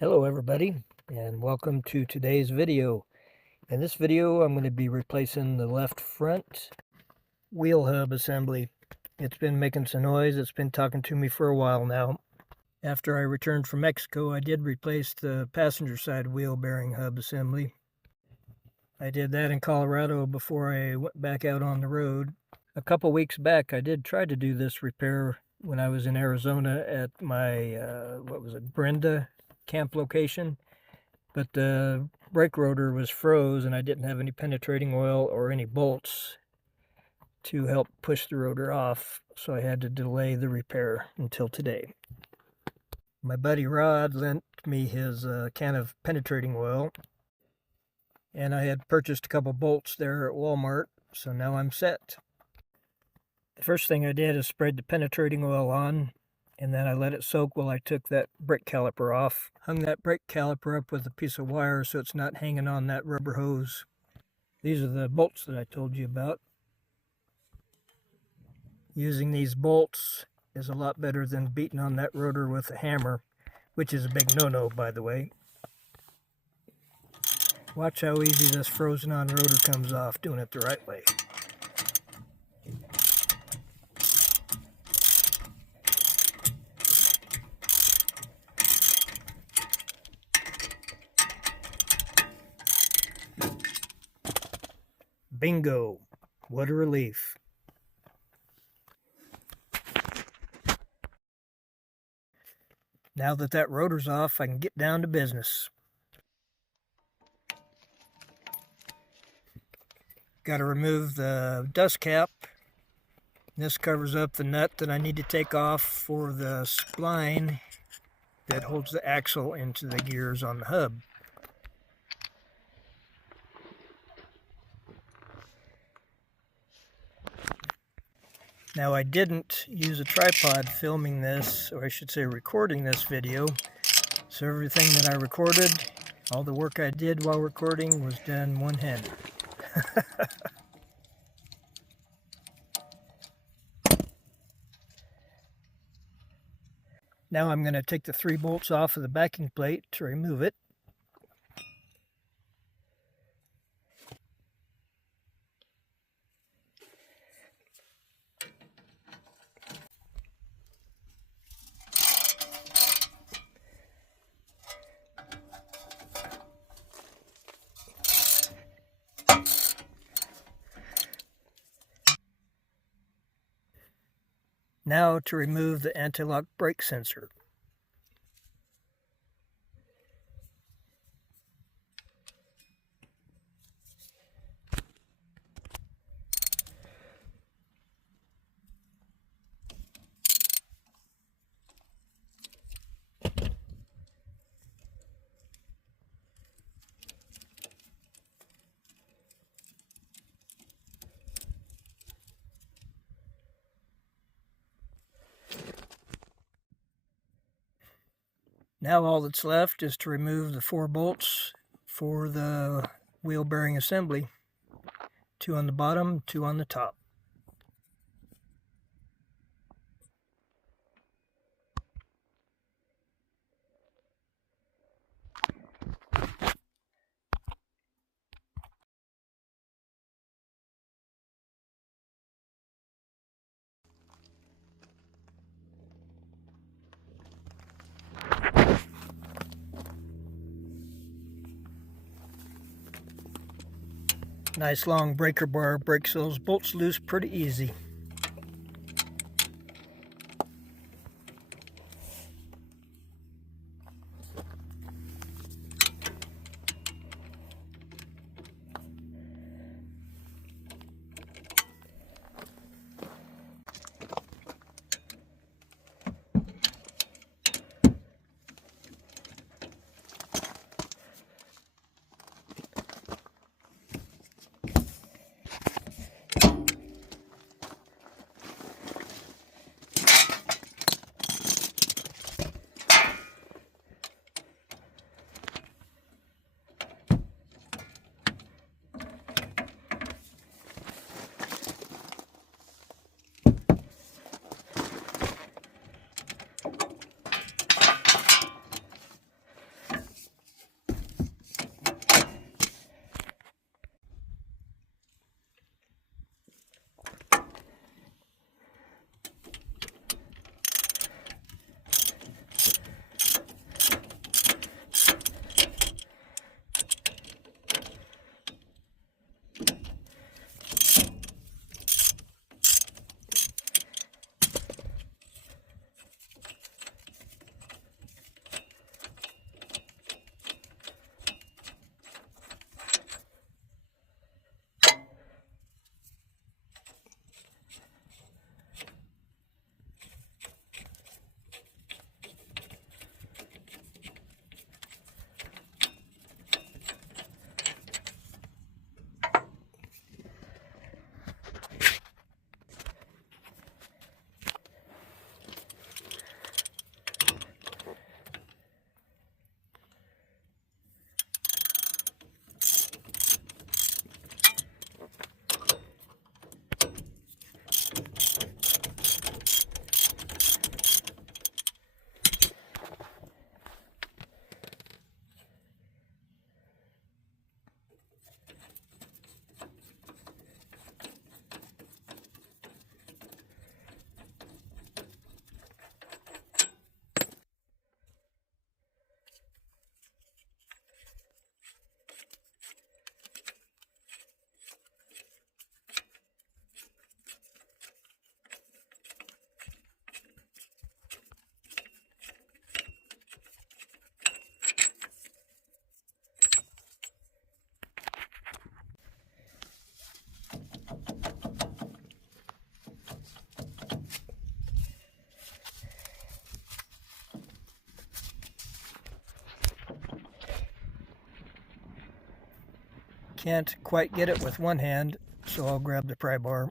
Hello everybody, and welcome to today's video. In this video I'm going to be replacing the left front wheel hub assembly. It's been making some noise. It's been talking to me for a while now. After I returned from Mexico, I did replace the passenger side wheel bearing hub assembly. I did that in Colorado before I went back out on the road. A couple weeks back I did try to do this repair when I was in Arizona at my Brenda camp location, but the brake rotor was froze and I didn't have any penetrating oil or any bolts to help push the rotor off, so I had to delay the repair until today. My buddy Rod lent me his can of penetrating oil, and I had purchased a couple bolts there at Walmart, so now I'm set. The first thing I did is spread the penetrating oil on, and then I let it soak while I took that brake caliper off. Hung that brake caliper up with a piece of wire so it's not hanging on that rubber hose. These are the bolts that I told you about. Using these bolts is a lot better than beating on that rotor with a hammer, which is a big no-no, by the way. Watch how easy this frozen on rotor comes off doing it the right way. Bingo! What a relief. Now that that rotor's off, I can get down to business. Got to remove the dust cap. This covers up the nut that I need to take off for the spline that holds the axle into the gears on the hub. Now, I didn't use a tripod filming this, or I should say recording this video, so everything that I recorded, all the work I did while recording, was done one-handed. Now I'm going to take the 3 bolts off of the backing plate to remove it. Now to remove the anti-lock brake sensor. Now all that's left is to remove the 4 bolts for the wheel bearing assembly. 2 on the bottom, 2 on the top. Nice long breaker bar breaks those bolts loose pretty easy. can't quite get it with one hand, so I'll grab the pry bar.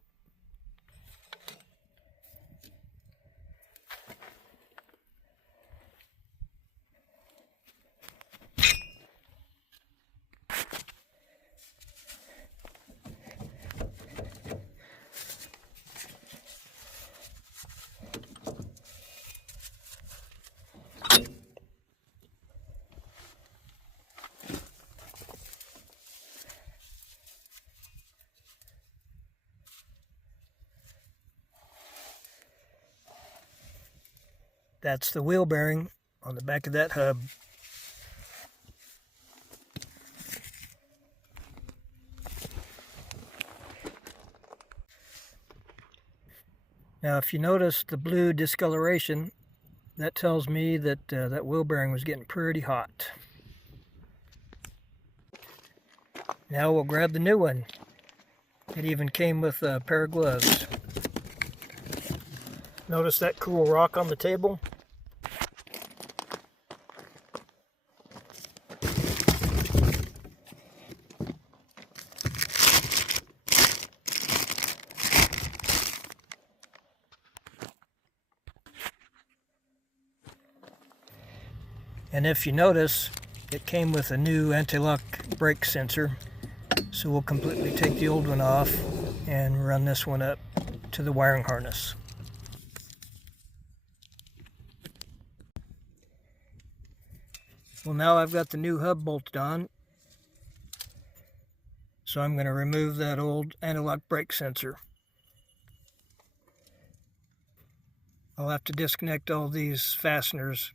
That's the wheel bearing on the back of that hub. Now, if you notice the blue discoloration, that tells me that that wheel bearing was getting pretty hot. Now we'll grab the new one. It even came with a pair of gloves. Notice that cool rock on the table? And if you notice, it came with a new anti-lock brake sensor. So we'll completely take the old one off and run this one up to the wiring harness. Well, now I've got the new hub bolted on. So I'm going to remove that old anti-lock brake sensor. I'll have to disconnect all these fasteners.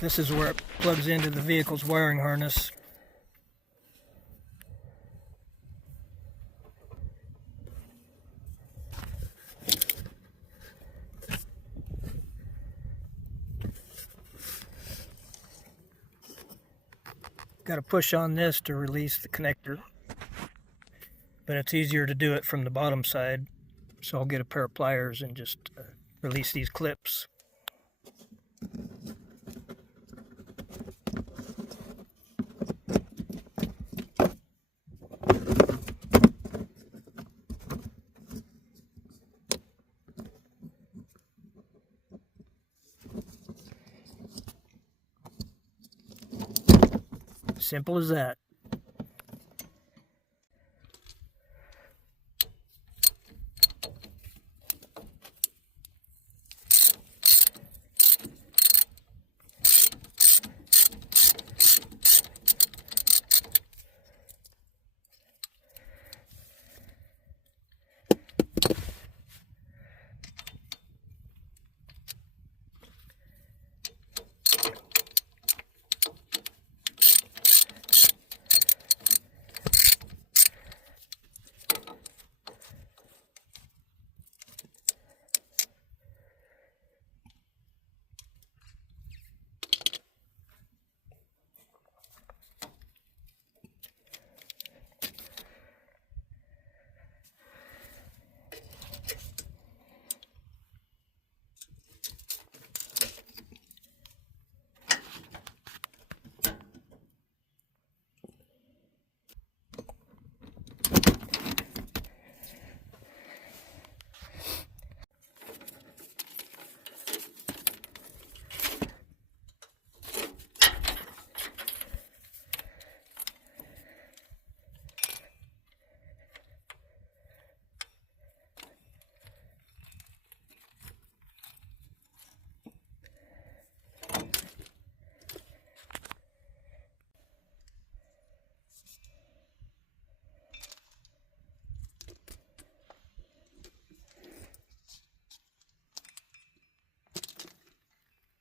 This is where it plugs into the vehicle's wiring harness. Got to push on this to release the connector, but it's easier to do it from the bottom side, so I'll get a pair of pliers and just release these clips. Simple as that.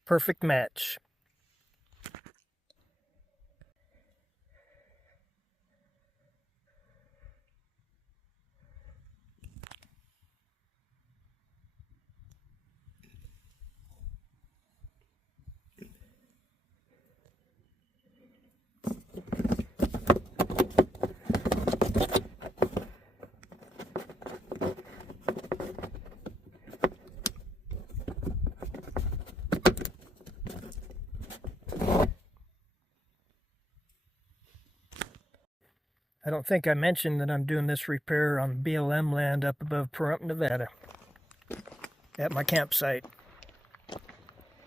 Perfect match. I don't think I mentioned that I'm doing this repair on BLM land up above Pahrump, Nevada, at my campsite.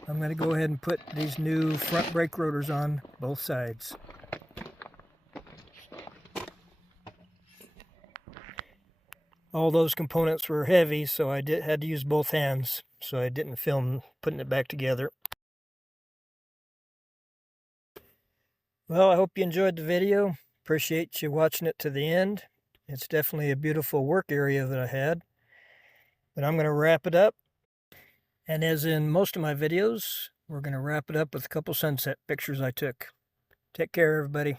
I'm going to go ahead and put these new front brake rotors on both sides. All those components were heavy, so I had to use both hands, so I didn't film putting it back together. Well, I hope you enjoyed the video. Appreciate you watching it to the end. It's definitely a beautiful work area that I had. But I'm going to wrap it up. And as in most of my videos, we're going to wrap it up with a couple sunset pictures I took. Take care, everybody.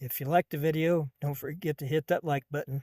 If you liked the video, don't forget to hit that like button.